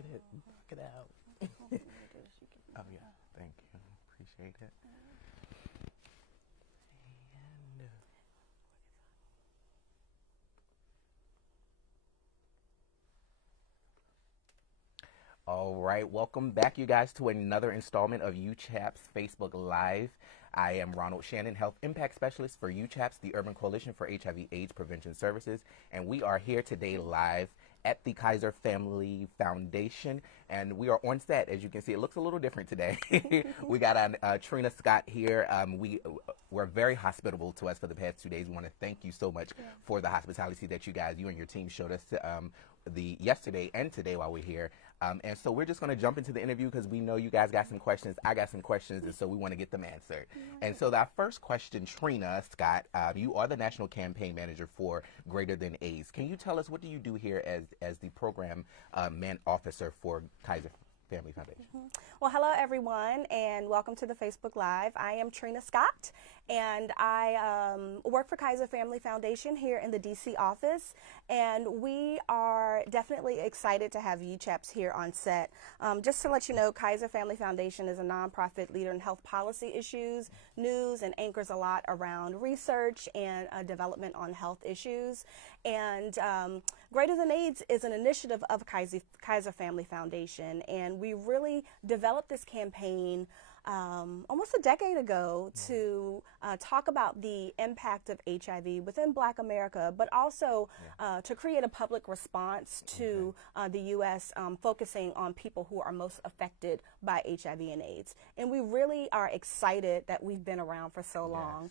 at it. Knock it out. Oh, yeah. Thank you. Appreciate it. And, all right, welcome back, you guys, to another installment of UCHAPS Facebook Live. I am Ronald Shannon, Health Impact Specialist for UCHAPS, the Urban Coalition for HIV/AIDS Prevention Services, and we are here today live at the Kaiser Family Foundation, and we are on set. As you can see, it looks a little different today. We got Trina Scott here. We're very hospitable to us for the past 2 days. We want to thank you so much for the hospitality that you and your team showed us yesterday and today while we're here. And so we're just going to jump into the interview because we know you guys got some questions. I got some questions, and so we want to get them answered. And so our first question, Trina Scott, you are the National Campaign Manager for Greater Than AIDS. Can you tell us, what do you do here as the Program Officer for Kaiser Family Foundation? Well, hello everyone, and welcome to the Facebook Live. I am Trina Scott, and I work for Kaiser Family Foundation here in the DC office, and we are definitely excited to have UCHAPS here on set. Just to let you know, Kaiser Family Foundation is a nonprofit leader in health policy issues, news, and anchors a lot around research and development on health issues. And Greater Than AIDS is an initiative of Kaiser Family Foundation, and we really developed this campaign almost a decade ago to talk about the impact of HIV within Black America, but also to create a public response to the U.S. Focusing on people who are most affected by HIV and AIDS. And we really are excited that we've been around for so long.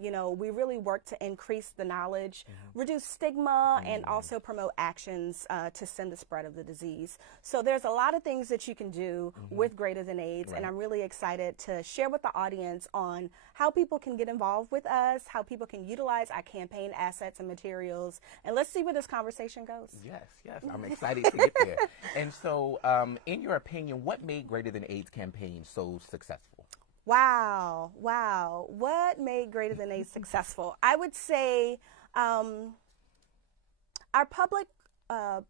You know, we really work to increase the knowledge, reduce stigma, and also promote actions to stem the spread of the disease. So there's a lot of things that you can do with Greater Than AIDS, and I'm really excited to share with the audience on how people can get involved with us, how people can utilize our campaign assets and materials, and let's see where this conversation goes. Yes, I'm excited to get there. And so, in your opinion, what made Greater Than AIDS campaign so successful? Wow, what made Greater Than AIDS successful? I would say our public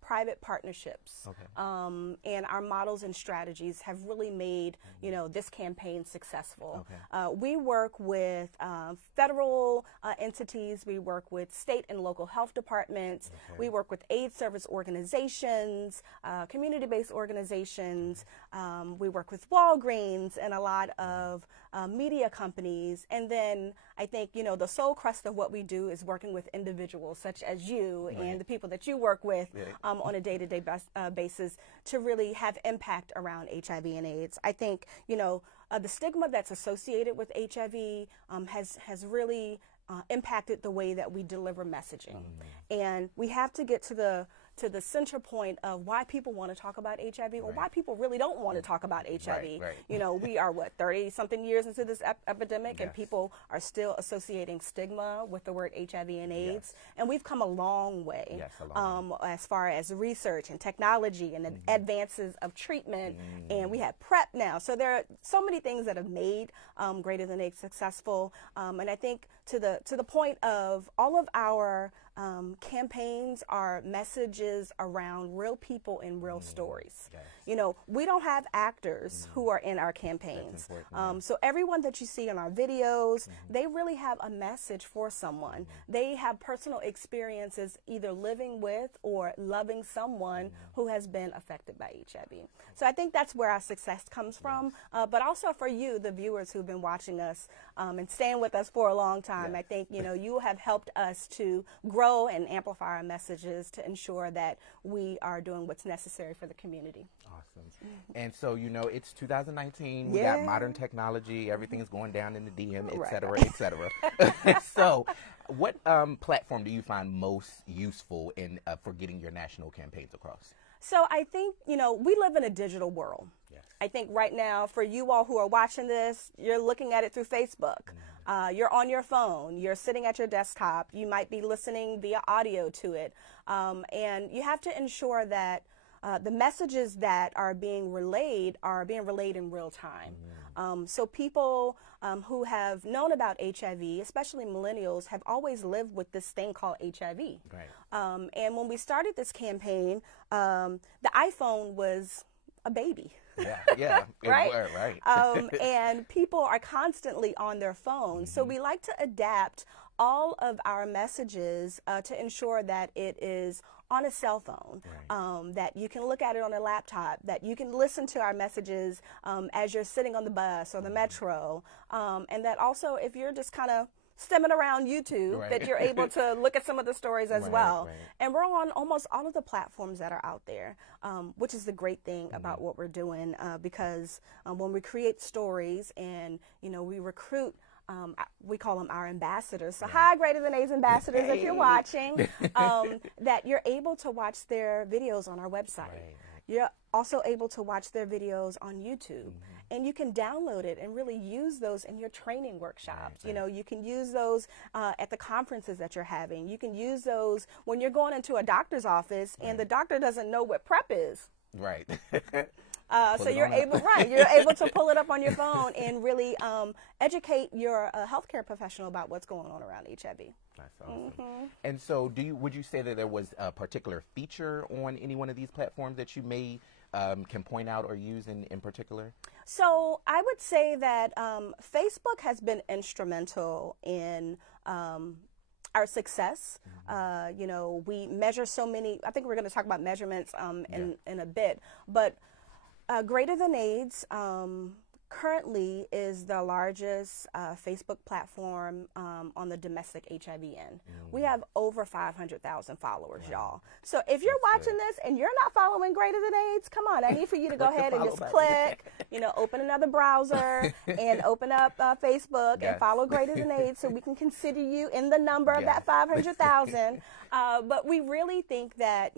private partnerships and our models and strategies have really made this campaign successful. We work with federal entities, we work with state and local health departments, we work with AIDS service organizations, community-based organizations, we work with Walgreens and a lot of media companies, and then I think the sole crust of what we do is working with individuals such as you and the people that you work with on a day-to-day basis to really have impact around HIV and AIDS. I think the stigma that's associated with HIV has really impacted the way that we deliver messaging, and we have to get to the center point of why people want to talk about HIV or why people really don't want to talk about HIV. We are 30-something years into this epidemic, and people are still associating stigma with the word HIV and AIDS, and we've come a long way as far as research and technology and the advances of treatment, and we have PrEP now. So there are so many things that have made Greater Than AIDS successful, and I think to the point of all of our campaigns are messages around real people and real stories. We don't have actors who are in our campaigns. So everyone that you see in our videos, they really have a message for someone. They have personal experiences either living with or loving someone who has been affected by HIV. So I think that's where our success comes from, but also for you, the viewers who've been watching us and staying with us for a long time. I think you have helped us to grow and amplify our messages to ensure that we are doing what's necessary for the community. Awesome. And so, it's 2019, we got modern technology, everything's going down in the DM, et cetera, et cetera. So what platform do you find most useful in for getting your national campaigns across? So I think, we live in a digital world. I think right now, for you all who are watching this, you're looking at it through Facebook. You're on your phone, you're sitting at your desktop, you might be listening via audio to it, and you have to ensure that the messages that are being relayed in real time. So people who have known about HIV, especially millennials, have always lived with this thing called HIV. Right. And when we started this campaign, the iPhone was a baby. Yeah, Right? Right. And people are constantly on their phones. So we like to adapt all of our messages to ensure that it is on a cell phone, that you can look at it on a laptop, that you can listen to our messages as you're sitting on the bus or the metro, and that also if you're just kind of stemming around YouTube, that you're able to look at some of the stories as well. Right. And we're on almost all of the platforms that are out there, which is the great thing about what we're doing, because when we create stories and, we recruit, we call them our ambassadors. So hi, Greater Than A's ambassadors, if you're watching, that you're able to watch their videos on our website. You're also able to watch their videos on YouTube. And you can download it and really use those in your training workshops. You can use those at the conferences that you're having. You can use those when you're going into a doctor's office and the doctor doesn't know what PrEP is. Right. So you're able to pull it up on your phone and really educate your healthcare professional about what's going on around HIV. That's awesome. And so would you say that there was a particular feature on any one of these platforms that you can point out or use in particular? So I would say that Facebook has been instrumental in our success. We measure so many, I think we're going to talk about measurements in a bit, but Greater Than AIDS currently is the largest Facebook platform on the domestic HIV end. We have over 500,000 followers, y'all. So if you're watching this and you're not following Greater Than AIDS, come on, I need for you to go ahead and just click, open another browser and open up Facebook and follow Greater Than AIDS so we can consider you in the number of that 500,000. But we really think that,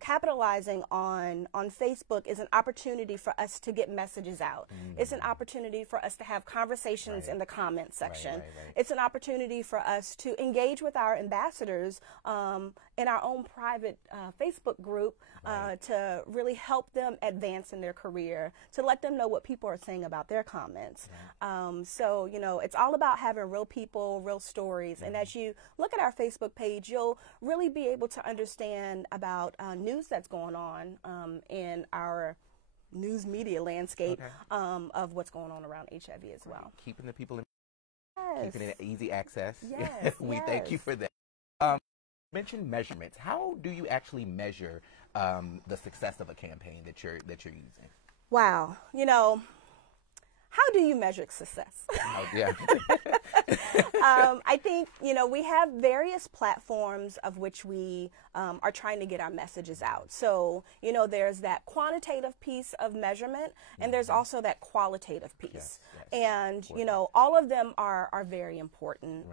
capitalizing on Facebook is an opportunity for us to get messages out. It's an opportunity for us to have conversations in the comment section. It's an opportunity for us to engage with our ambassadors in our own private Facebook group to really help them advance in their career, to let them know what people are saying about their comments. So, it's all about having real people, real stories. And as you look at our Facebook page, you'll really be able to understand about news that's going on in our news media landscape of what's going on around HIV as well. Keeping the people in, keeping it easy access. Yes, we thank you for that. You mentioned measurements. How do you actually measure the success of a campaign that you're using? Wow, how do you measure success? I think, we have various platforms of which we are trying to get our messages out. So, there's that quantitative piece of measurement, and there's also that qualitative piece. And, all of them are very important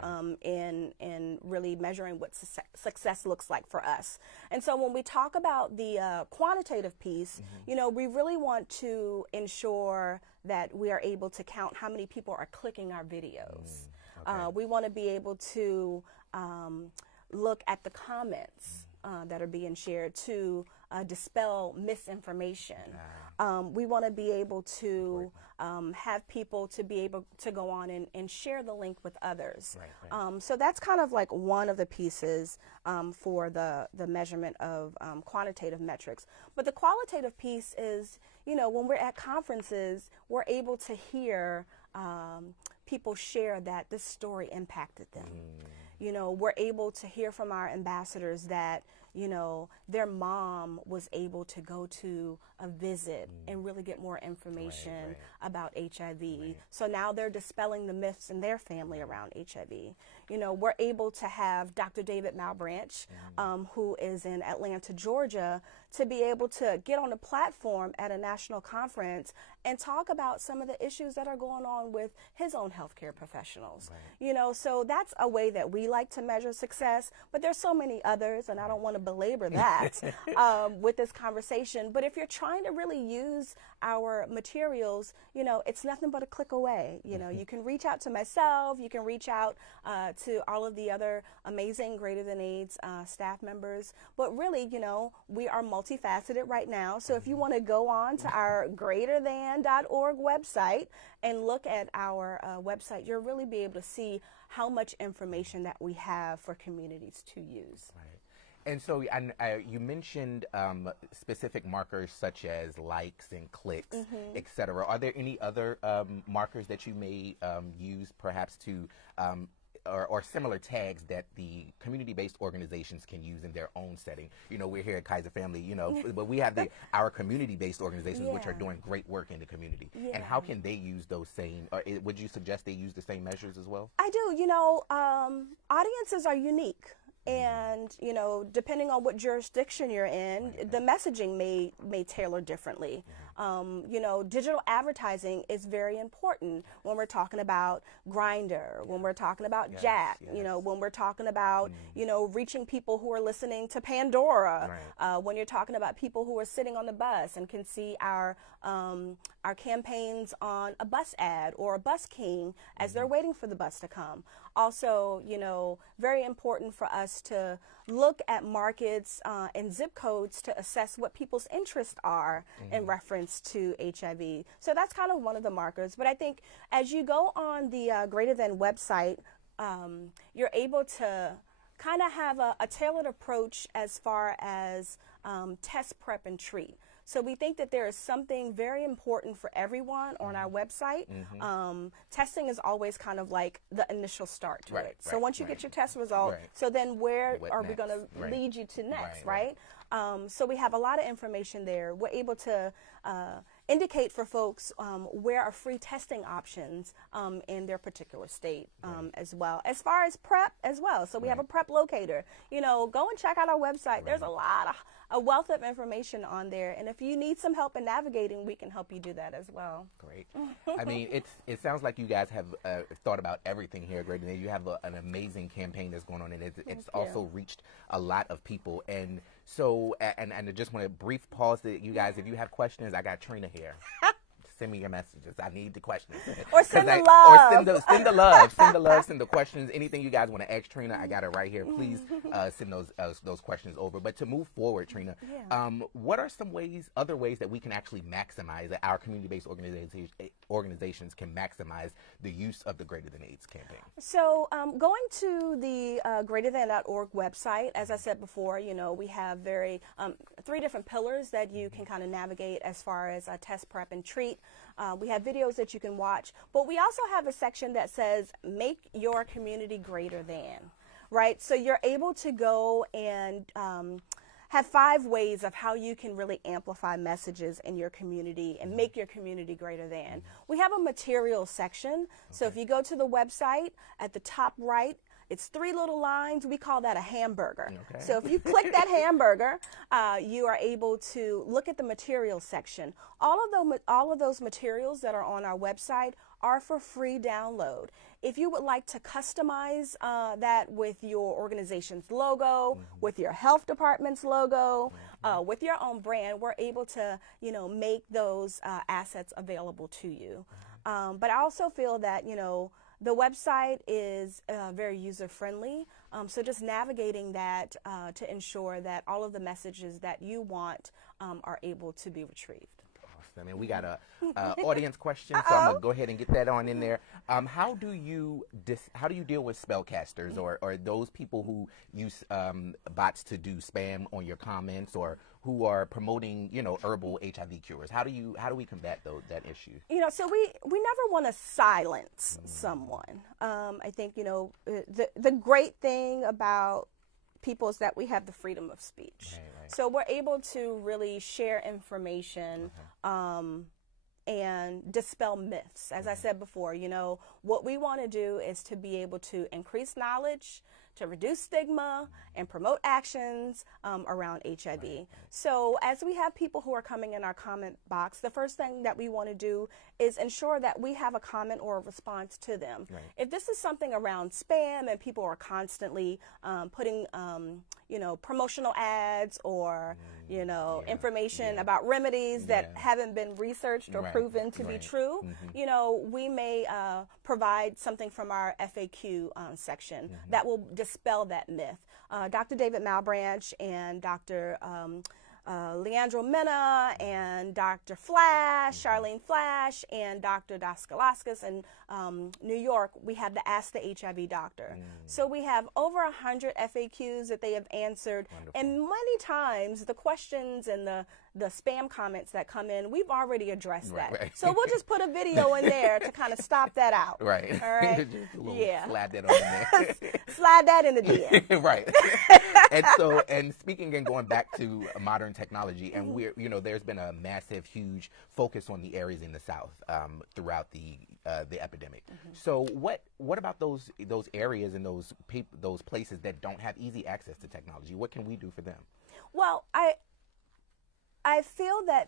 in really measuring what success looks like for us. And so when we talk about the quantitative piece, we really want to ensure that we are able to count how many people are clicking our videos. We want to be able to look at the comments that are being shared to dispel misinformation. We want to be able to have people to be able to go on and share the link with others. So that's kind of like one of the pieces for the measurement of quantitative metrics. But the qualitative piece is, when we're at conferences, we're able to hear people share that this story impacted them. We're able to hear from our ambassadors that, their mom was able to go to a visit and really get more information about HIV. So now they're dispelling the myths in their family around HIV. We're able to have Dr. David Malbranch, who is in Atlanta, Georgia, to be able to get on a platform at a national conference and talk about some of the issues that are going on with his own healthcare professionals. So that's a way that we like to measure success, but there's so many others, and I don't want to belabor that with this conversation. But if you're trying to really use our materials, you know, it's nothing but a click away. You know, you can reach out to myself, you can reach out to all of the other amazing Greater Than AIDS staff members. But really, you know, we are multifaceted right now. So if you want to go on to our greaterthan.org website and look at our website, you'll really be able to see how much information that we have for communities to use. Right. And so you mentioned specific markers such as likes and clicks, et cetera. Are there any other markers that you may use perhaps to or similar tags that the community-based organizations can use in their own setting? You know, we're here at Kaiser Family, you know, but we have our community-based organizations which are doing great work in the community. And how can they use those same, or would you suggest they use the same measures as well? I do. You know, audiences are unique. And, you know, depending on what jurisdiction you're in, the messaging may tailor differently. You know, digital advertising is very important when we're talking about Grindr, when we're talking about Jack, you know, when we're talking about, you know, reaching people who are listening to Pandora, when you're talking about people who are sitting on the bus and can see our campaigns on a bus ad or a bus king as they're waiting for the bus to come. Also, you know, very important for us to look at markets and zip codes to assess what people's interests are in reference to HIV. So that's kind of one of the markers. But I think as you go on the Greater Than website, you're able to kind of have a tailored approach as far as test, prep, and treat. So we think that there is something very important for everyone on our website. Testing is always kind of like the initial start to it. So once you get your test result, so then where are we going to lead you to next, right? So we have a lot of information there. We're able to indicate for folks where are free testing options in their particular state as well. As far as PrEP as well. So we have a PrEP locator. You know, go and check out our website. There's a wealth of information on there. And if you need some help in navigating, we can help you do that as well. Great. I mean, it sounds like you guys have thought about everything here, Greater Than. You have an amazing campaign that's going on, and it's also reached a lot of people. And so, and I just want to brief pause that you guys, if you have questions, I got Trina here. Send me your messages. I need the questions. Or send the love. Or send the love. Send the love. Send the questions. Anything you guys want to ask Trina, I got it right here. Please send those questions over. But to move forward, Trina, what are some other ways that we can actually maximize, that our community-based organizations can maximize the use of the Greater Than AIDS campaign? So going to the greaterthan.org website, as I said before, you know, we have three different pillars that you can kind of navigate as far as test, prep, and treat. We have videos that you can watch, but we also have a section that says, make your community greater than, right? So you're able to go and have 5 ways of how you can really amplify messages in your community and make your community greater than. We have a materials section. So if you go to the website, at the top right, it's 3 little lines. We call that a hamburger. So if you click that hamburger, you are able to look at the materials section. All of those materials that are on our website are for free download. If you would like to customize that with your organization's logo, with your health department's logo, with your own brand, we're able to, you know, make those assets available to you. But I also feel that, you know, the website is very user-friendly, so just navigating that to ensure that all of the messages that you want are able to be retrieved. Awesome. I mean, we got a audience question, so I'm gonna go ahead and get that on in there. How do you deal with spellcasters or those people who use bots to do spam on your comments, or who are promoting, you know, herbal HIV cures? How do we combat that issue? You know, so we never want to silence someone. I think, you know, the great thing about people is that we have the freedom of speech. So we're able to really share information and dispel myths. As I said before, you know, what we want to do is to be able to increase knowledge, to reduce stigma, and promote actions around HIV. So as we have people who are coming in our comment box, the first thing that we want to do is ensure that we have a comment or a response to them. If this is something around spam and people are constantly putting promotional ads or, information about remedies that haven't been researched or proven to be true. We may provide something from our FAQ section that will dispel that myth. Dr. David Malbranch and Dr. Leandro Mena and Dr. Flash, Charlene Flash, and Dr. Daskalaskis in New York, we have the Ask the HIV Doctor. So we have over 100 FAQs that they have answered. Wonderful. And many times the questions and the spam comments that come in, we've already addressed that. Right. So we'll just put a video in there to kind of stop that out. Right. All right. Slide that on there. Slide that in the DM. Right. And speaking and going back to modern technology, and there's been a massive, huge focus on the areas in the South throughout the epidemic. So what about those areas and those places that don't have easy access to technology? What can we do for them? Well, I feel that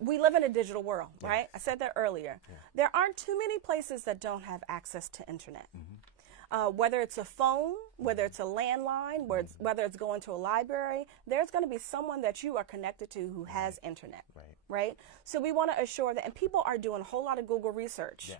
we live in a digital world, right? I said that earlier. Yeah. There aren't too many places that don't have access to internet. Whether it's a phone, whether it's a landline, whether it's going to a library, there's going to be someone that you are connected to who has internet, right? So we want to assure that, and people are doing a whole lot of Google research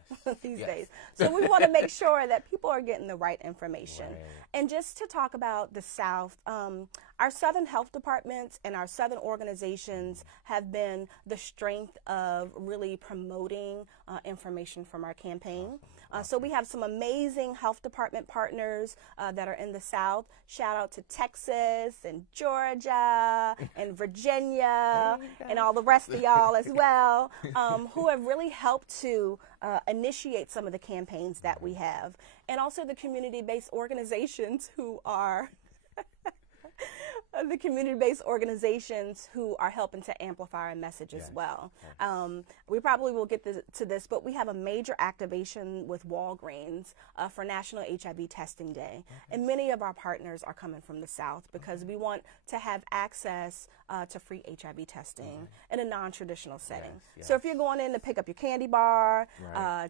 these days. So we want to make sure that people are getting the right information. And just to talk about the South, our Southern health departments and our Southern organizations have been the strength of really promoting information from our campaign. So we have some amazing health department partners that are in the South. Shout out to Texas and Georgia and Virginia and all the rest of y'all as well, who have really helped to initiate some of the campaigns that we have. And also the community-based organizations who are helping to amplify our message as well. We probably will get to this, but we have a major activation with Walgreens for National HIV Testing Day. And many of our partners are coming from the South because we want to have access to free HIV testing in a non-traditional setting. So if you're going in to pick up your candy bar,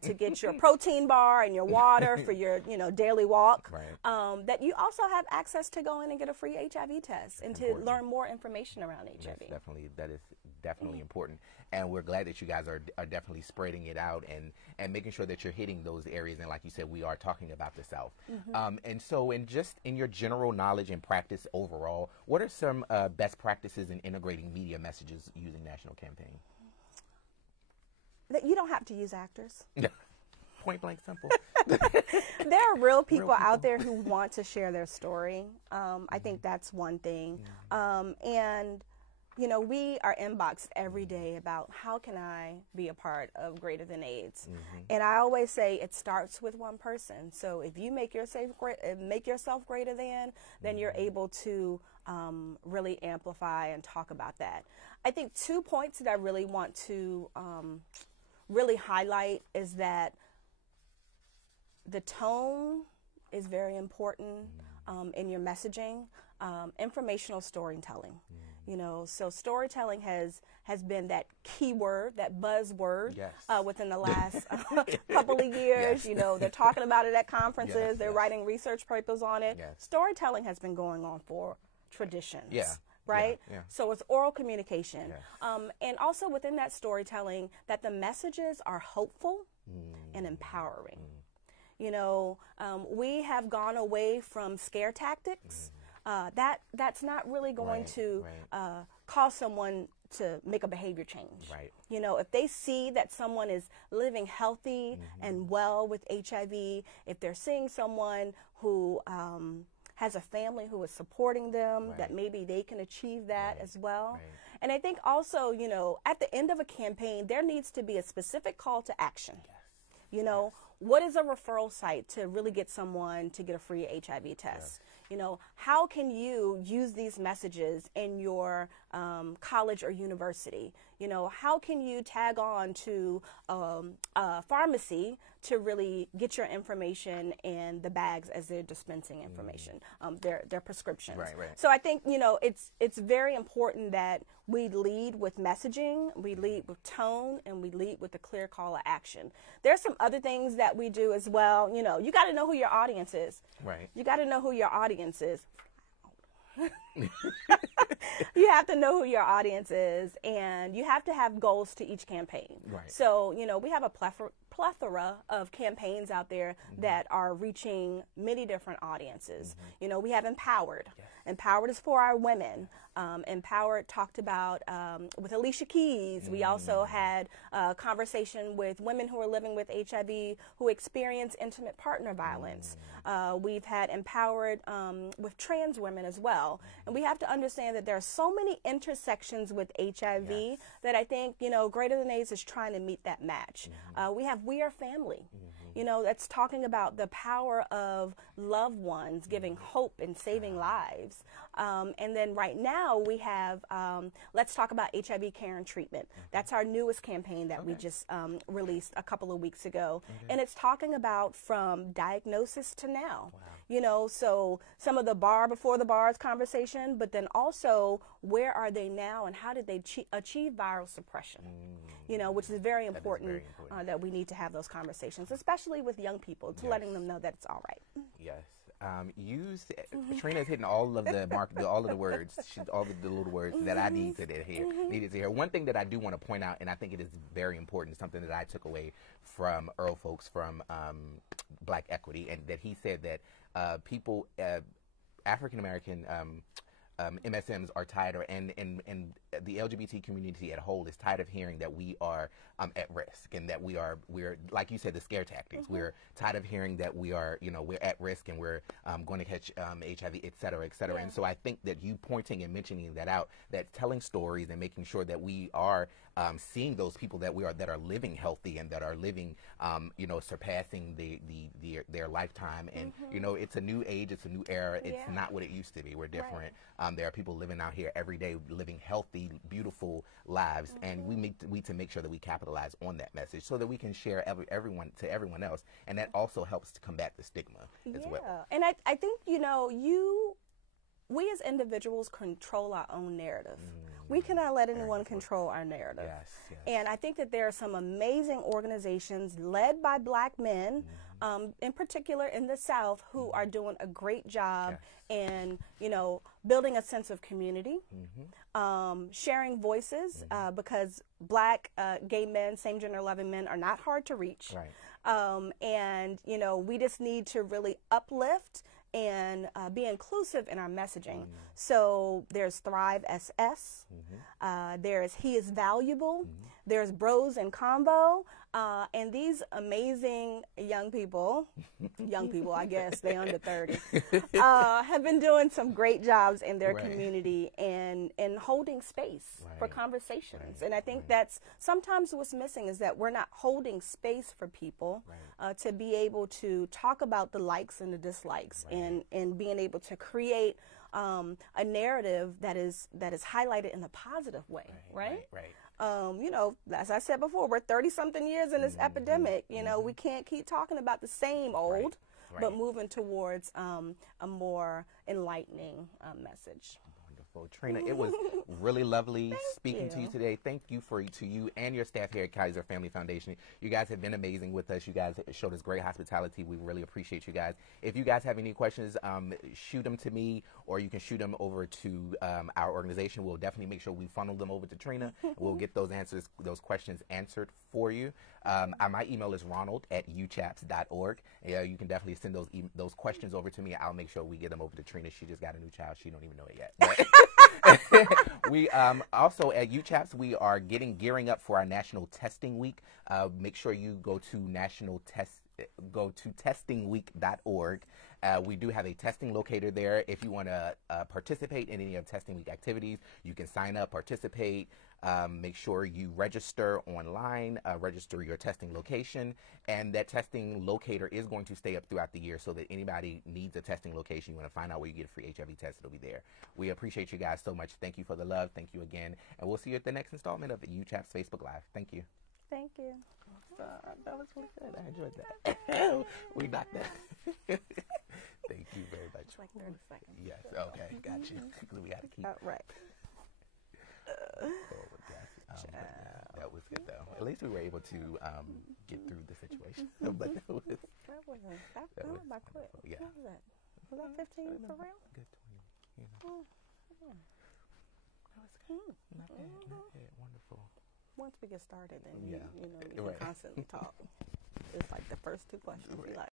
to get your protein bar and your water for your daily walk, that you also have access to go in and get a free HIV test and to learn more information around HIV. That is definitely important. And we're glad that you guys are definitely spreading it out and making sure that you're hitting those areas. And like you said, we are talking about the South. And so in your general knowledge and practice overall, what are some best practices in integrating media messages using National Campaign? That you don't have to use actors. Point blank simple. There are real people out there who want to share their story. I think that's one thing. And we are inboxed every day about how can I be a part of Greater Than AIDS. And I always say it starts with one person. So if you make yourself greater than, then you're able to really amplify and talk about that. I think 2 points that I really want to really highlight is that the tone is very important in your messaging. Informational storytelling. So storytelling has been that key word, that buzzword within the last couple of years. They're talking about it at conferences. They're writing research papers on it. Storytelling has been going on for traditions. Right? So it's oral communication. And also within that storytelling, that the messages are hopeful and empowering. We have gone away from scare tactics. That's not really going to cause someone to make a behavior change. If they see that someone is living healthy and well with HIV, if they're seeing someone who has a family who is supporting them, that maybe they can achieve that as well. And I think also, at the end of a campaign, there needs to be a specific call to action. What is a referral site to really get someone to get a free HIV test? How can you use these messages in your college or university? How can you tag on to a pharmacy to really get your information in the bags as they're dispensing information, their prescriptions? So I think, it's very important that we lead with messaging, we lead with tone, and we lead with a clear call of action. There's some other things that we do as well. You got to know who your audience is. You got to know who your audience is. You have to know who your audience is, and you have to have goals to each campaign. Right. So, we have a plethora of campaigns out there that are reaching many different audiences. We have Empowered. Yes. Empowered is for our women. Empowered talked about with Alicia Keys. We also had a conversation with women who are living with HIV who experience intimate partner violence. We've had Empowered with trans women as well. And we have to understand that there are so many intersections with HIV that I think, Greater Than AIDS is trying to meet that match. We have We Are Family. That's talking about the power of loved ones giving hope and saving lives. And then right now we have Let's Talk About HIV Care and Treatment. That's our newest campaign that we just released a couple of weeks ago. And it's talking about from diagnosis to now. So some of the bar before the bars conversation, but then also where are they now and how did they achieve viral suppression? Which is very important, that we need to have those conversations, especially with young people, to letting them know that it's all right. Yes. Trina's hitting all of the all of the words, all of the little words that I needed to hear. One thing that I do want to point out, and I think it is very important, something that I took away from Earl Folks from Black Equity, and that he said that people, African American MSMs are tired, and the LGBT community at whole is tired of hearing that we are at risk, and that we're like you said, the scare tactics. We're tired of hearing that we are, we're at risk and we're going to catch HIV, et cetera, et cetera. And so I think that you pointing and mentioning that out, that telling stories and making sure that we are seeing those people that are living healthy and that are living, surpassing their lifetime. And it's a new age, it's a new era. It's not what it used to be. We're different. There are people living out here every day, living healthy, beautiful lives, and we need to make sure that we capitalize on that message so that we can share everyone else, and that also helps to combat the stigma as well. And I think we as individuals control our own narrative. We cannot let anyone control our narrative. Yes. And I think that there are some amazing organizations led by Black men, in particular in the South, who are doing a great job in, building a sense of community, sharing voices, because Black gay men, same-gender loving men are not hard to reach. Right. And, we just need to really uplift and be inclusive in our messaging. So there's Thrive SS, there's He Is Valuable, there's Bros and Convo, and these amazing young people, I guess, they under 30, have been doing some great jobs in their community and holding space for conversations. And I think that's sometimes what's missing, is that we're not holding space for people to be able to talk about the likes and the dislikes, and being able to create a narrative that is highlighted in a positive way, right? As I said before, we're 30-something years in this epidemic. We can't keep talking about the same old, but moving towards a more enlightening message. Wonderful. Trina, it was really lovely speaking to you today. Thank you to you and your staff here at Kaiser Family Foundation. You guys have been amazing with us. You guys showed us great hospitality. We really appreciate you guys. If you guys have any questions, shoot them to me, or you can shoot them over to our organization. We'll definitely make sure we funnel them over to Trina. We'll get those questions answered for you. My email is ronald@uchaps.org. You can definitely send those questions over to me. I'll make sure we get them over to Trina. She just got a new child. She don't even know it yet. We also at UCHAPS, we are gearing up for our National Testing Week. Make sure you go to testingweek.org. We do have a testing locator there. If you want to participate in any of Testing Week activities, you can sign up, participate. Make sure you register online, register your testing location, and that testing locator is going to stay up throughout the year, so that anybody needs a testing location, you want to find out where you get a free HIV test, it'll be there. We appreciate you guys so much. Thank you for the love. Thank you again. And we'll see you at the next installment of UCHAPS Facebook Live. Thank you. Thank you. That was really good. I enjoyed that. We knocked that. Thank you very much. Like 30 seconds. Yes. Okay. Got you. We got to keep. Right. That was good though. At least we were able to get through the situation. But that was. That wasn't. That was my quick. Yeah. What was that? Was that 15 for real? Good 20. You know. That was good. Not bad. Not bad. Wonderful. Once we get started, then Yeah. you can constantly talk. It's like the first two questions. Right.